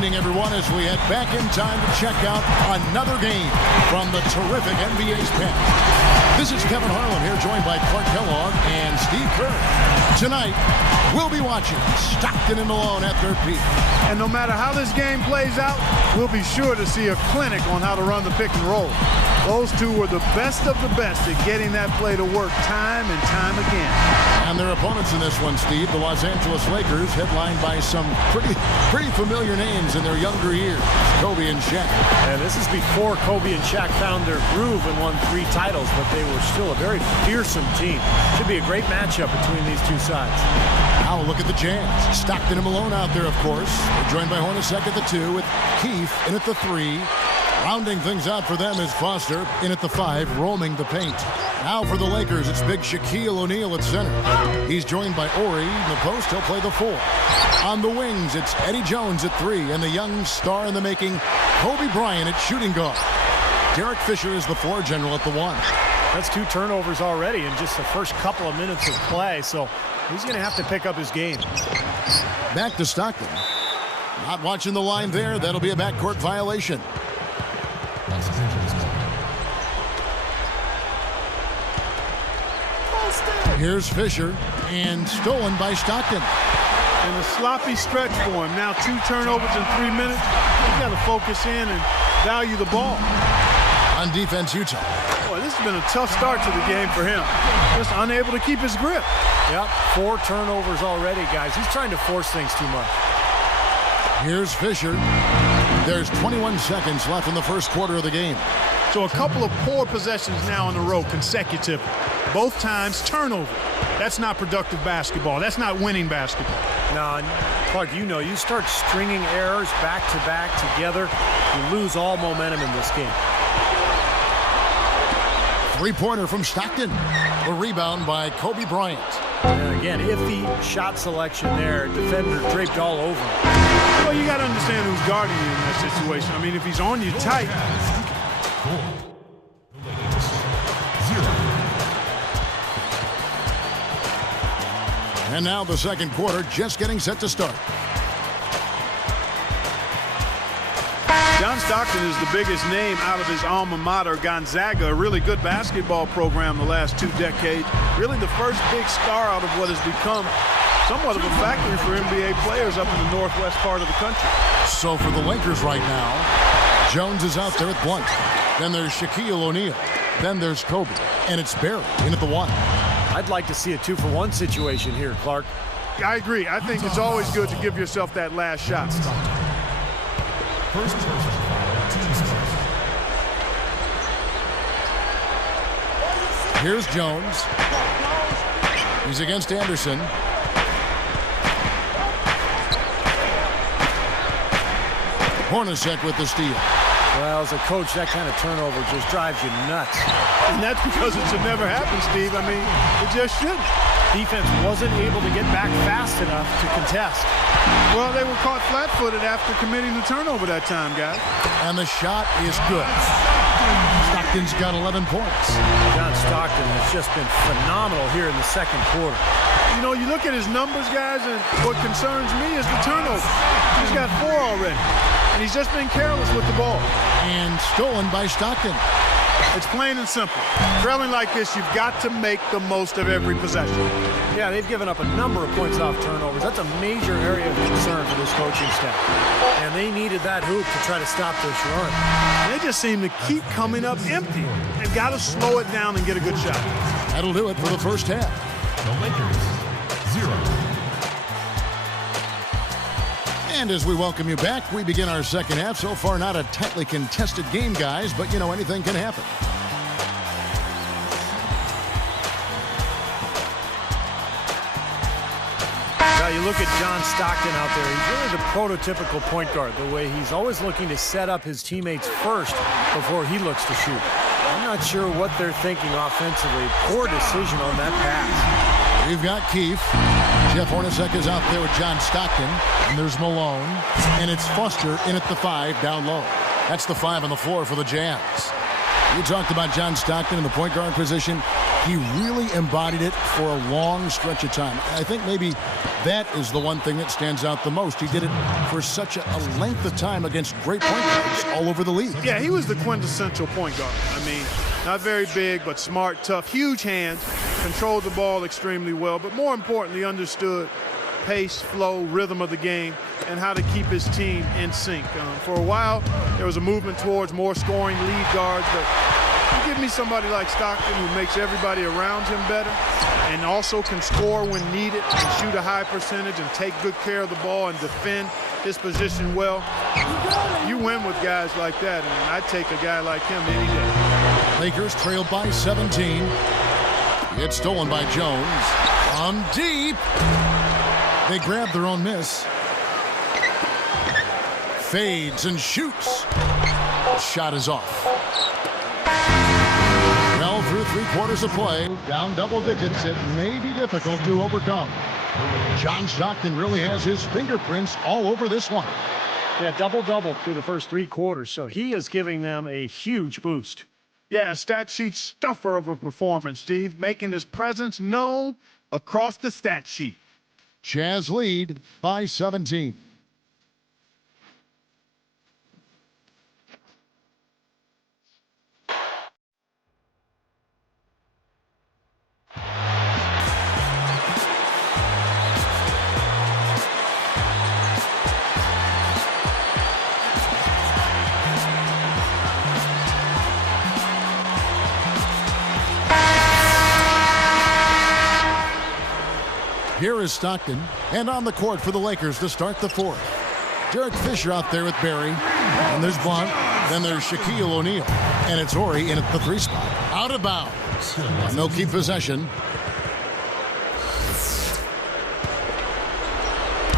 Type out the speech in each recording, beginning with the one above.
evening, everyone, as we head back in time to check out another game from the terrific NBA's pen. This is Kevin Harlan here, joined by Clark Kellogg and Steve Kerr. Tonight, we'll be watching Stockton and Malone at their peak. And no matter how this game plays out, we'll be sure to see a clinic on how to run the pick and roll. Those two were the best of the best at getting that play to work time and time again. And their opponents in this one, Steve, the Los Angeles Lakers, headlined by some pretty familiar names in their younger years, Kobe and Shaq. And this is before Kobe and Shaq found their groove and won 3 titles, but they were still a very fearsome team. Should be a great matchup between these two sides. Now look at the Jazz. Stockton and Malone out there, of course. They're joined by Hornacek at the 2 with Keefe in at the 3. Rounding things out for them is Foster in at the 5, roaming the paint. Now for the Lakers, it's big Shaquille O'Neal at center. He's joined by Ori in the post. He'll play the 4. On the wings, it's Eddie Jones at 3, and the young star in the making, Kobe Bryant at shooting guard. Derek Fisher is the floor general at the 1. That's 2 turnovers already in just the first couple of minutes of play, so he's going to have to pick up his game. Back to Stockton. Not watching the line there. That'll be a backcourt violation. Here's Fisher, and stolen by Stockton. And a sloppy stretch for him. Now 2 turnovers in 3 minutes. He's got to focus in and value the ball. On defense, Utah. Boy, this has been a tough start to the game for him. Just unable to keep his grip. Yep, 4 turnovers already, guys. He's trying to force things too much. Here's Fisher. There's 21 seconds left in the first quarter of the game. So a couple of poor possessions now in a row, consecutive. Both times turnover. That's not productive basketball. That's not winning basketball. No, Clark, you know, you start stringing errors back-to-back together, you lose all momentum in this game. 3-pointer from Stockton. The rebound by Kobe Bryant. And again, iffy shot selection there. Defender draped all over him. Well, you got to understand who's guarding you in that situation. I mean, if he's on you tight. And now the second quarter just getting set to start. John Stockton is the biggest name out of his alma mater, Gonzaga, a really good basketball program the last 2 decades. Really the first big star out of what has become somewhat of a factory for NBA players up in the northwest part of the country. So for the Lakers right now, Jones is out there at Blunt. Then there's Shaquille O'Neal. Then there's Kobe. And it's Barry in at the 1. I'd like to see a 2-for-1 situation here, Clark. I agree. I think it's always good to give yourself that last shot. Here's Jones. He's against Anderson. Hornacek with the steal. Well, as a coach, that kind of turnover just drives you nuts. And that's because it should never happen, Steve. I mean, it just shouldn't. Defense wasn't able to get back fast enough to contest. Well, they were caught flat-footed after committing the turnover that time, guys. And the shot is good. Stockton's got 11 points. John Stockton has just been phenomenal here in the second quarter. You know, you look at his numbers, guys, and what concerns me is the turnover. He's got 4 already. And he's just been careless with the ball. And stolen by Stockton. It's plain and simple. Trailing like this, you've got to make the most of every possession. Yeah, they've given up a number of points off turnovers. That's a major area of concern for this coaching staff. And they needed that hoop to try to stop this run. They just seem to keep coming up empty. They've got to slow it down and get a good shot. That'll do it for the first half. The Lakers, 0. And as we welcome you back, we begin our second half. So far, not a tightly contested game, guys, but, you know, anything can happen. Now, you look at John Stockton out there. He's really the prototypical point guard, the way he's always looking to set up his teammates first before he looks to shoot. I'm not sure what they're thinking offensively. Poor decision on that pass. We've got Keefe. Jeff Hornacek is out there with John Stockton. And there's Malone. And it's Foster in at the 5 down low. That's the 5 on the floor for the Jazz. You talked about John Stockton in the point guard position. He really embodied it for a long stretch of time. I think maybe that is the one thing that stands out the most. He did it for such a length of time against great point guards all over the league. Yeah, he was the quintessential point guard. I mean, not very big, but smart, tough, huge hands, controlled the ball extremely well, but more importantly, understood pace, flow, rhythm of the game, and how to keep his team in sync. For a while, there was a movement towards more scoring lead guards, but you give me somebody like Stockton who makes everybody around him better and also can score when needed and shoot a high percentage and take good care of the ball and defend his position well. You win with guys like that, and I'd take a guy like him any day. Lakers trailed by 17. It's stolen by Jones. From deep. They grab their own miss. Fades and shoots. Shot is off. Well, through 3/4 of play, down double digits, it may be difficult to overcome. John Stockton really has his fingerprints all over this one. Yeah, double-double through the first 3 quarters, so he is giving them a huge boost. Yeah, stat sheet stuffer of a performance, Steve, making his presence known across the stat sheet. Jazz lead by 17. Here is Stockton, and on the court for the Lakers to start the fourth. Derek Fisher out there with Barry, and there's Blunt, then there's Shaquille O'Neal, and it's Horry in at the 3 spot. Out of bounds. And they'll keep possession.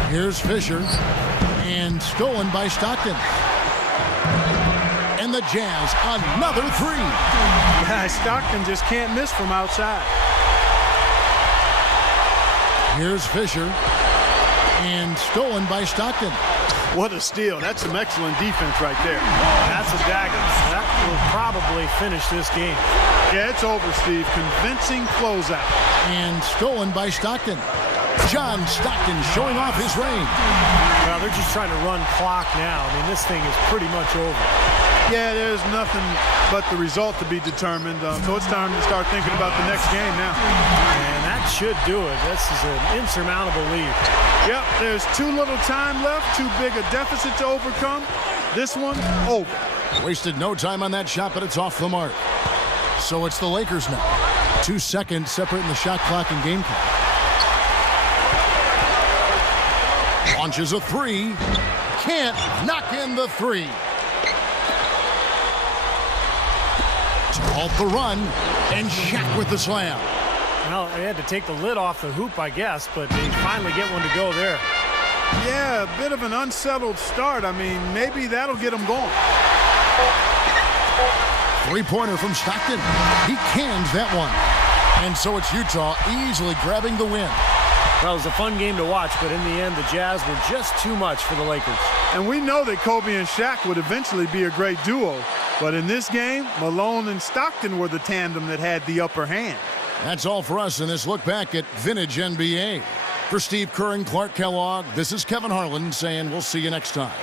Here's Fisher, and stolen by Stockton. And the Jazz, another 3. Yeah, Stockton just can't miss from outside. Here's Fisher, and stolen by Stockton. What a steal. That's some excellent defense right there. That's a dagger. That will probably finish this game. Yeah, it's over, Steve. Convincing closeout. And stolen by Stockton. John Stockton showing off his range. Well, they're just trying to run clock now. I mean, this thing is pretty much over. Yeah, there's nothing but the result to be determined. So it's time to start thinking about the next game now. And that should do it. This is an insurmountable lead. Yep, there's too little time left, too big a deficit to overcome. This one, over. Wasted no time on that shot, but it's off the mark. So it's the Lakers now. 2 seconds separating the shot clock and game clock. Launches a 3. Can't knock in the 3. To halt the run, and Shaq with the slam. Well, they had to take the lid off the hoop, I guess, but they finally get one to go there. Yeah, a bit of an unsettled start. I mean, maybe that'll get them going. 3-pointer from Stockton. He cans that one. And so it's Utah easily grabbing the win. Well, it was a fun game to watch, but in the end, the Jazz were just too much for the Lakers. And we know that Kobe and Shaq would eventually be a great duo. But in this game, Malone and Stockton were the tandem that had the upper hand. That's all for us in this look back at Vintage NBA. For Steve Kerr and Clark Kellogg, this is Kevin Harlan saying we'll see you next time.